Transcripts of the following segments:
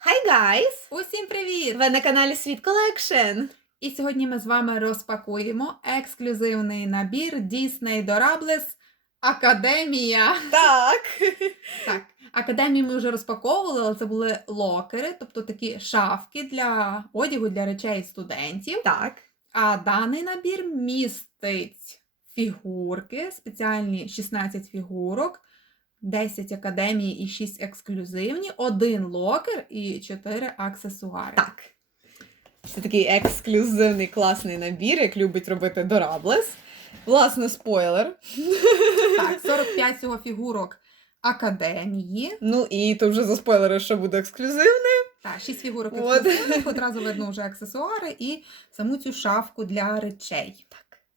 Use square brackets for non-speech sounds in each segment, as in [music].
Hi guys! Усім привіт! Ви на каналі Світ Колекшн. І сьогодні ми з вами розпакуємо ексклюзивний набір Disney Dorables Академія. Так. [laughs] Так, академію ми вже розпаковували, але це були локери, тобто такі шафки для одягу для речей студентів. Так. А даний набір містить фігурки, спеціальні 16 фігурок, 10 академій і 6 ексклюзивні, один локер і 4 аксесуари. Так. Це такий ексклюзивний класний набір, як любить робити Дораблес. Власне, спойлер. Так, 45 всього фігурок академії. Ну і то вже за спойлери, що буде ексклюзивний. Так, 6 фігурок ексклюзивних, одразу видно вже аксесуари і саму цю шафку для речей.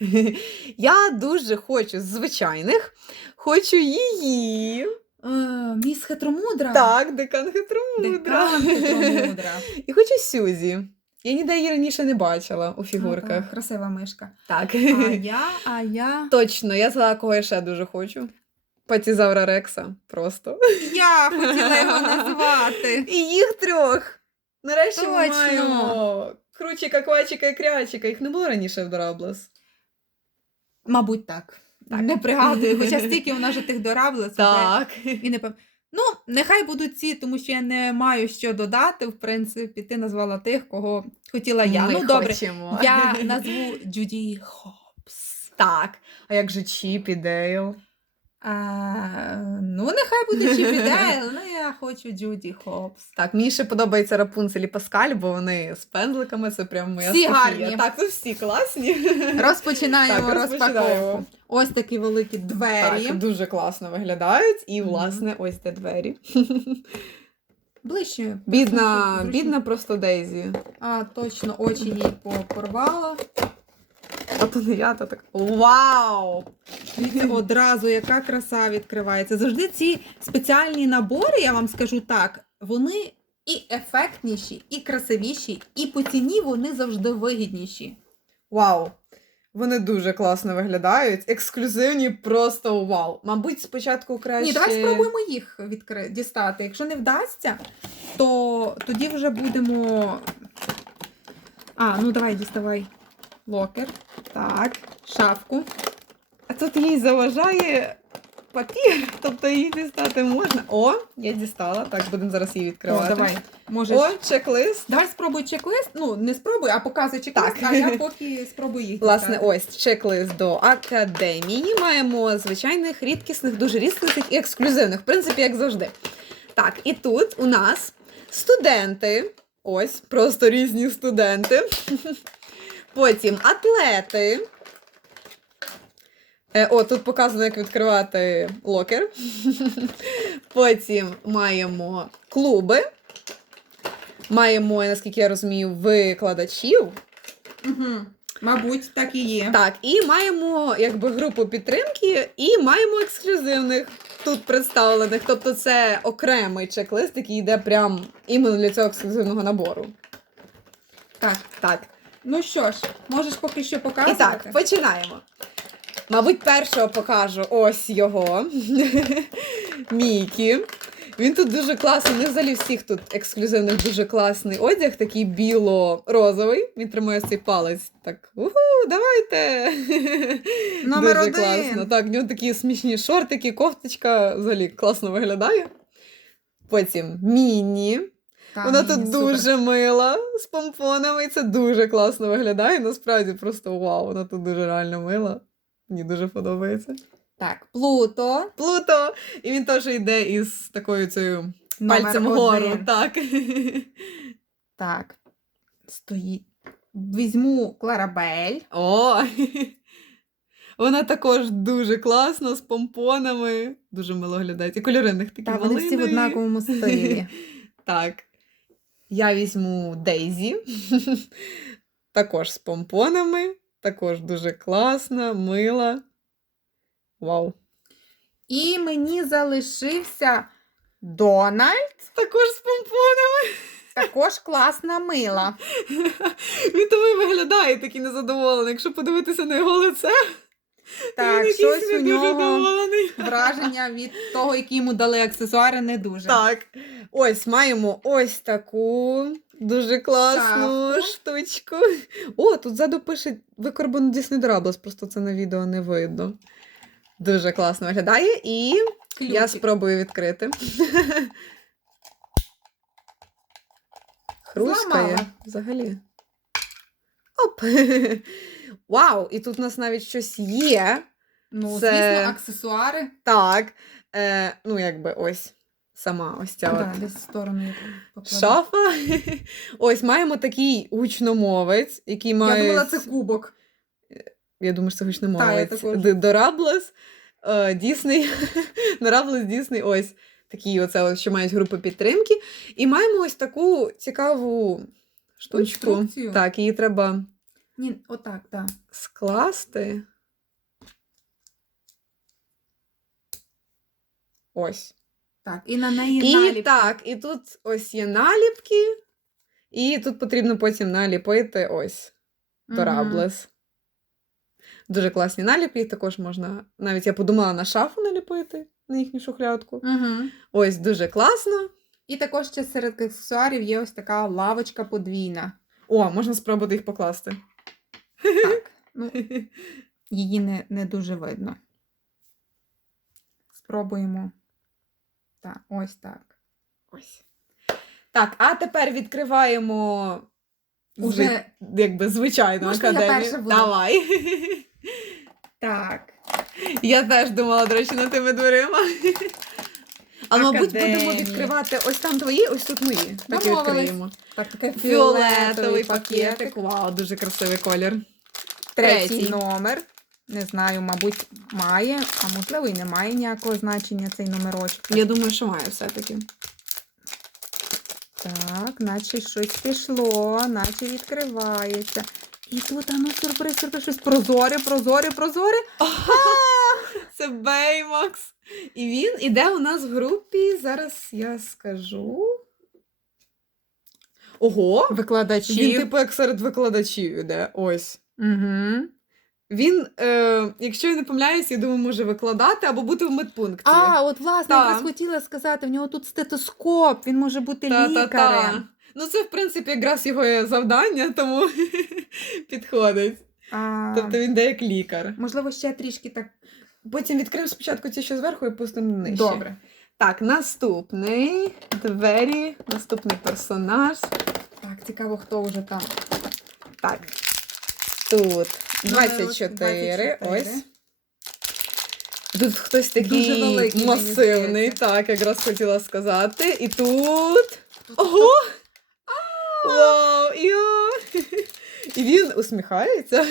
[laughs] Я дуже хочу з звичайних, хочу її. Е, міс Хитромудра. Так, декан хитромудра. Декан Хитромудра. [laughs] І хочу Сюзі. Я ніде її раніше не бачила у фігурках. так, красива мишка. Так. А [laughs] я, а я. Точно, я знала, кого я ще дуже хочу. Патізавра Рекса. Просто. Я хотіла його назвати. І їх трьох. Нарешті ми Точно. маємо кручика, квачика і крячика. Їх не було раніше в Дораблес. Мабуть, так. Так. Не пригадую, хоча [laughs] стільки вона вже же тих дораблес. Так. І не пам- Ну, нехай будуть ці, тому що я не маю що додати. В принципі, ти назвала тих, кого хотіла я. Ми ну, добре, хочемо. я [laughs] назву Джуді Хопс. Так. А як же Чіп і Дейл? А, ну, нехай буде Чіп і Дейл, ну я хочу Джуді Хопс. Так, мені ще подобається Рапунцель і Паскаль, бо вони з пензликами, це прям моя Всі стихія. гарні. Так, тут всі класні. [laughs] Розпочинаємо Так, розпаковку. розпочинаємо. Ось такі великі двері. Так, дуже класно виглядають. І, Мгм. власне, ось де двері. [laughs] Ближче. Бідна, Зручно. бідна просто Дейзі. А, точно, очі їй по- порвала. А то не я, то так. Вау! Дивіться, одразу яка краса відкривається. Завжди ці спеціальні набори, я вам скажу так, вони і ефектніші, і красивіші, і по ціні вони завжди вигідніші. Вау! Вони дуже класно виглядають. Ексклюзивні, просто вау. Мабуть, спочатку краще. Ні, давай спробуємо їх відкри... дістати. Якщо не вдасться, то тоді вже будемо. А, ну давай діставай локер. Так, шафку. А тут їй заважає папір, [laughs] тобто її дістати можна. О, я дістала. Так, будемо зараз її О, відкривати. давай. Можеш. О, чек-лист. Давай спробуй чек-лист. Ну, не спробуй, а показуй чек-лист, Так. а я [laughs] поки спробую їх. Власне, ось чек-лист до академії. Маємо звичайних, рідкісних, дуже рідкісних і ексклюзивних, в принципі, як завжди. Так, і тут у нас студенти. Ось, просто різні студенти. [laughs] Потім атлети. Е, О, тут показано, як відкривати локер. [laughs] Потім маємо клуби. Маємо, наскільки я розумію, викладачів. Угу. Мабуть, так і є. Так, і маємо якби групу підтримки, і маємо ексклюзивних тут представлених. Тобто це окремий чек-лист, який йде прям іменно для цього ексклюзивного набору. Так. Так. Ну що ж, можеш поки що показувати. І так, починаємо. Мабуть, першого покажу ось його. Мікі. Він тут дуже класний. У них взагалі всіх тут ексклюзивних дуже класний одяг, такий біло-розовий. Він тримає цей палець. Так, уху, давайте. Номер дуже один. класно. Так, в нього такі смішні шортики, кофточка взагалі класно виглядає. Потім Міні. Так, Вона тут супер. дуже мила з помпонами, і це дуже класно виглядає. Насправді просто вау, вона тут дуже реально мила. Мені дуже подобається. Так, Плуто. Плуто! І він теж йде із такою цією Номер пальцем один. Так. Так. Стоїть. Візьму Кларабель. О! Вона також дуже класна, з помпонами. Дуже мило виглядає. І кольори в них такі Та вони всі в малинові. однаковому стилі. Так. Я візьму Дейзі. [laughs] також з помпонами. Також дуже класна, мила. Вау. І мені залишився Дональд. Також з помпонами. Також класна мила. [laughs] Він тому і виглядає такий незадоволений. Якщо подивитися на його лице, Так, Він щось у нього доволений. враження від того, які йому дали аксесуари, не дуже. Так, ось маємо ось таку дуже класну Шапку. штучку. О, тут ззаду пише викорбано Disney Drables, просто це на відео не видно. Дуже класно виглядає, і Ключик. я спробую відкрити. Хрускає Зламала. взагалі. Оп! Вау! І тут у нас навіть щось є. Ну, Це- звісно, аксесуари. Так. Е, ну, якби ось сама ось ця Да, от десь в сторону шафа. [laughs] Ось маємо такий гучномовець, який має. Я думала, це кубок. Я думаю, що це гучномовець. Дораблес, е, Дісней. [laughs] Дораблес, Дісней, ось такі, оце, от, що мають групи підтримки. І маємо ось таку цікаву штучку. Так, її треба Ні, отак, так. скласти. Ось. Так, і на неї І наліпки. так, і тут ось є наліпки, і тут потрібно потім наліпити ось Мгм. Дораблес. Дуже класні наліпки, їх також можна. Навіть я подумала на шафу наліпити на їхню шухлядку. Мгм. Ось дуже класно. І також ще серед аксесуарів є ось така лавочка подвійна. О, можна спробувати їх покласти. Так, ну, [laughs] її не, не дуже видно. Спробуємо. Так, ось так. Ось. Так, а тепер відкриваємо Уже зви- якби звичайну Можна я академію. перша буду? Давай. [laughs] так. Я теж думала, до речі, над тими дверима. А мабуть, будемо відкривати ось там твої, ось тут мої. Так і Домовились. відкриємо. Так, такий Фіолетовий пакетик. Вау, дуже красивий колір. Третій Третій. номер. Не знаю, мабуть, має, а можливо, і не має ніякого значення цей номерочок. Я думаю, що має все-таки. Так, наче щось пішло, наче відкривається. І тут, а ну, сюрприз, сюрприз, щось прозоре, прозоре, прозоре. Це Беймакс. І він іде у нас в групі. Зараз я скажу. Ого! Викладачів. Він, типу, як серед викладачів іде. Ось. Угу. Він, е, якщо я не помиляюсь, я думаю, може викладати або бути в медпункті. А, от власне, Та. якраз хотіла сказати, в нього тут стетоскоп, він може бути Та-та-та. лікарем. Ну, це, в принципі, якраз його є завдання, тому [laughs] підходить. А, Тобто він де як лікар. Можливо, ще трішки так. Потім відкриємо спочатку ті, що зверху, і пустимо нижче. Добре. Так, наступний двері, наступний персонаж. Так, цікаво, хто вже там. Так. Тут 24. 24. Ось. Тут хтось такий Дуже великий, масивний, так, якраз хотіла сказати. І тут. Ого! Вау! йо! І він усміхається.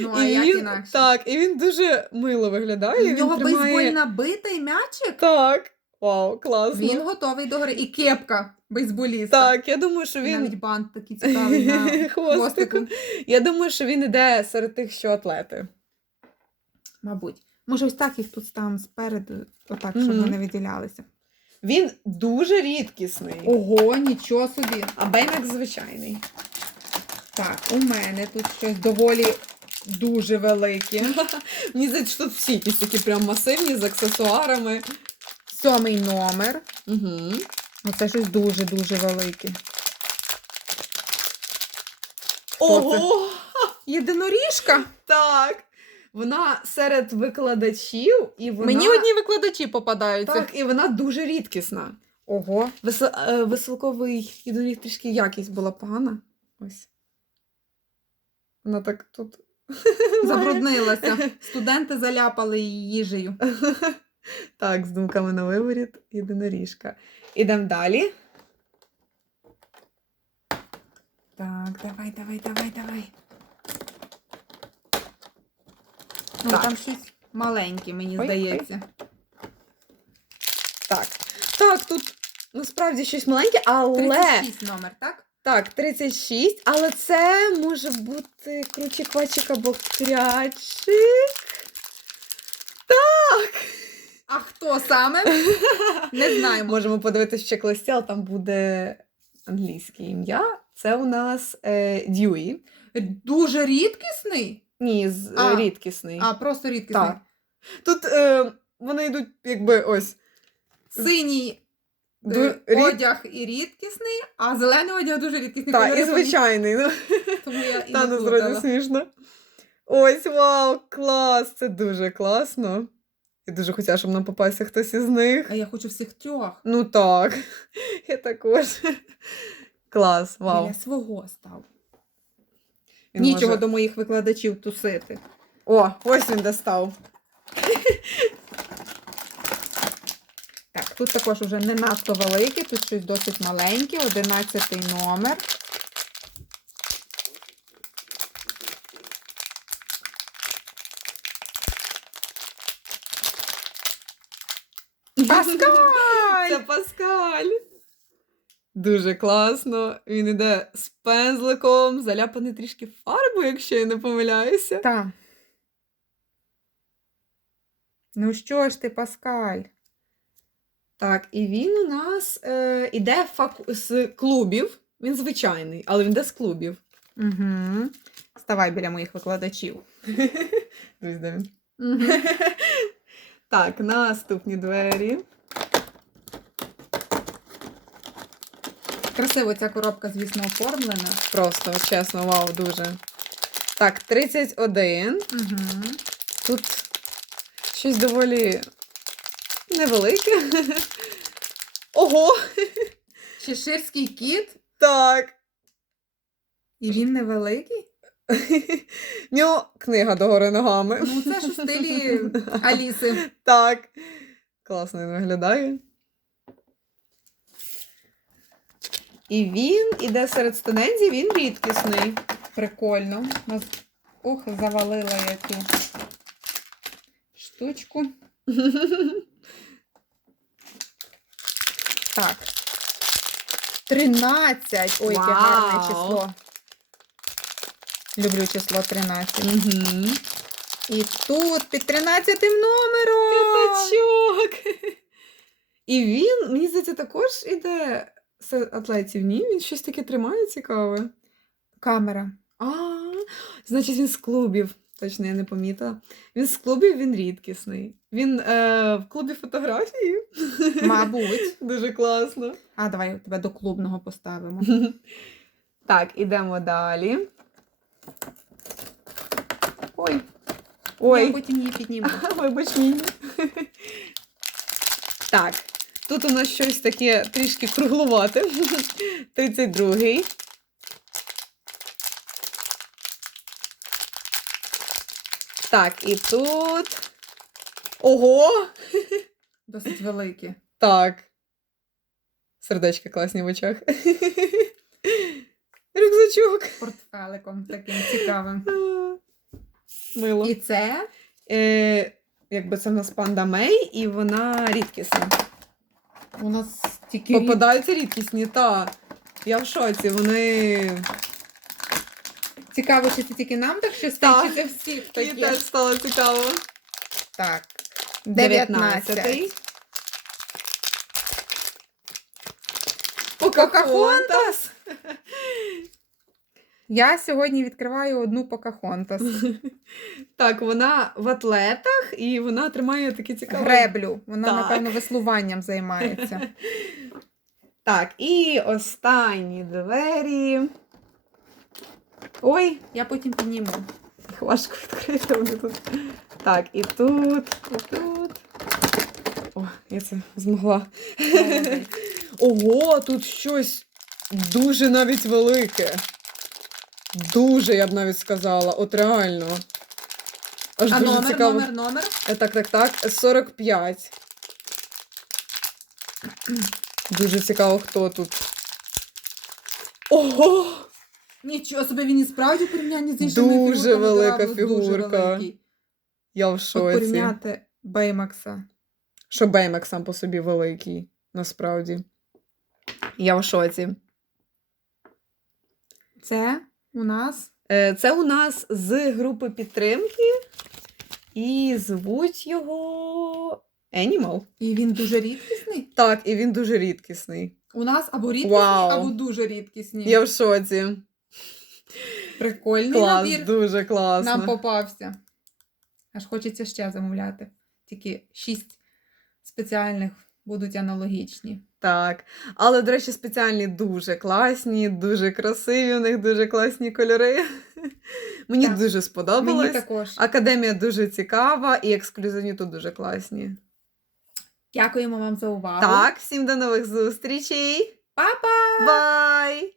Ну, а і як він, інакше? Так, і він дуже мило виглядає. У він нього тримає... бейсбольна бита і м'ячик. Так. Вау, класно. Він готовий до гри. І кепка бейсболіста. Так, я думаю, що І він навіть бант такий цікавий на [laughs] Хвостику. Я думаю, що він іде серед тих, що атлети. Мабуть. Може, ось так їх тут ставимо спереду, отак, щоб вони виділялися. Він дуже рідкісний. Ого, нічого собі. А Беймекс звичайний. Так, у мене тут щось доволі дуже велике. [laughs] Мені здається, що тут всі якісь такі прям масивні з аксесуарами. Сьомий номер. Угу. Ну, це щось дуже-дуже велике. Ого! Єдиноріжка. Так. Вона серед викладачів, і вона. Мені одні викладачі попадаються. Так, і вона дуже рідкісна. Ого. Весел... е, до них трішки якість була погана. Ось. Вона так тут. [laughs] Забруднилася. Студенти заляпали її їжею. [laughs] Так, з думками на виворіт, єдиноріжка. Ідемо далі. Так, давай, давай, давай, давай. Ну, Так. там щось маленьке, мені Ой, здається. Так. Так, тут насправді щось маленьке, але. 36 номер, так? Так, 36, але це може бути кручі квачик або крячик. Так! А хто саме? Не знаємо. Можемо подивитися в чек-листі, але там буде англійське ім'я. Це у нас е, Дьюї. Дуже рідкісний. Ні, з, А. рідкісний. А, просто рідкісний. Так. Тут е, вони йдуть, якби ось. Синій Ду- е, одяг і рідкісний, а зелений одяг дуже рідкісний. Так, і звичайний. Ну, [laughs] Тому я і та насправді наплутала. смішно. Ось, вау, клас! Це дуже класно. Я дуже хотіла, щоб нам попався хтось із них. А я хочу всіх трьох. Ну так, [laughs] я також. Клас, вау. Я свого став. Він Нічого може- до моїх викладачів тусити. О, ось він достав. [laughs] Тут також уже не надто велике, тут щось досить маленьке, 11 номер. Паскаль! Це Паскаль. Дуже класно. Він іде з пензликом, заляпаний трішки фарбою, якщо я не помиляюся. Так. Ну що ж ти, Паскаль? Так, і він у нас е, іде факу- з клубів. Він звичайний, але він йде з клубів. Угу. Ставай біля моїх викладачів. [laughs] Дивись, де він. Угу. [laughs] Так, наступні двері. Красиво ця коробка, звісно, оформлена. Просто, чесно, вау, дуже. Так, 31. Угу. Тут щось доволі невелике. Ого! Чеширський кіт, Так. і він невеликий. В нього книга догори ногами. Ну, це ж у стилі [laughs] Аліси. Так. Класно він виглядає. І він іде серед студентів, він рідкісний. Прикольно. Нас... Ох, завалила я цю штучку. [laughs] Так. 13. Ой, яке гарне Вау. число. Люблю число 13. Угу. І тут під 13 номером. П'ятачок. І він, мені здається, також іде серед атлетів. Ні, він щось таке тримає цікаве. Камера. А, значить, він з клубів. Точно, я не помітила. Він з клубів, він рідкісний. Він е, в клубі фотографії. Мабуть. [laughs] Дуже класно. А, давай тебе до клубного поставимо. [laughs] Так, ідемо далі. Ой. Ой. Я потім її підніму. [laughs] Вибач мені. Так, тут у нас щось таке трішки круглувате. 32-й. Так, і тут. Ого! [laughs] Досить великі. Так. Сердечки класні в очах. [laughs] Рюкзачок. Портфеликом таким цікавим. [laughs] Мило. І це Е, якби це в нас панда Мей, і вона рідкісна. у нас тільки Попадаються рідкісні, та. Я в шоці, вони. Цікаво, чи це тільки нам так щастить, Так. чи це всіх Мені такі. теж стало цікаво. Так. 19. 19. Покахонтас. Я сьогодні відкриваю одну Покахонтас. [laughs] Так, вона в атлетах і вона тримає такі цікаві. Греблю. Вона, Так. напевно, веслуванням займається. [laughs] Так, і останні двері. Ой, Я потім підніму. їх важко відкрити вони тут. Так, і тут, і тут. О, я це змогла. [laughs] Ого, тут щось дуже навіть велике. Дуже, я б навіть сказала, от реально. Аж А дуже номер, цікаво. номер, номер. Е, Так, так, так. 45. Дуже цікаво, хто тут. Ого! Нічого собі він і справді в порівнянні з іншими Дуже фігурками велика Дорабус дуже фігурка. великий. Я в От шоці. порівняти Беймакса. Що Беймек сам по собі великий, насправді. Я в шоці. Це у нас Е, Це у нас з групи підтримки. І звуть його Animal. і він дуже рідкісний. Так, і він дуже рідкісний. У нас або рідкісні, Вау. або дуже рідкісні. Я в шоці. Прикольний Клас, набір дуже класно. нам попався. Аж хочеться ще замовляти. Тільки шість спеціальних будуть аналогічні. Так. Але, до речі, спеціальні дуже класні, дуже красиві, у них дуже класні кольори. Мені Так. дуже сподобалось. Мені також. Академія дуже цікава і ексклюзивні тут дуже класні. Дякуємо вам за увагу. Так, всім до нових зустрічей. Па-па! Бай!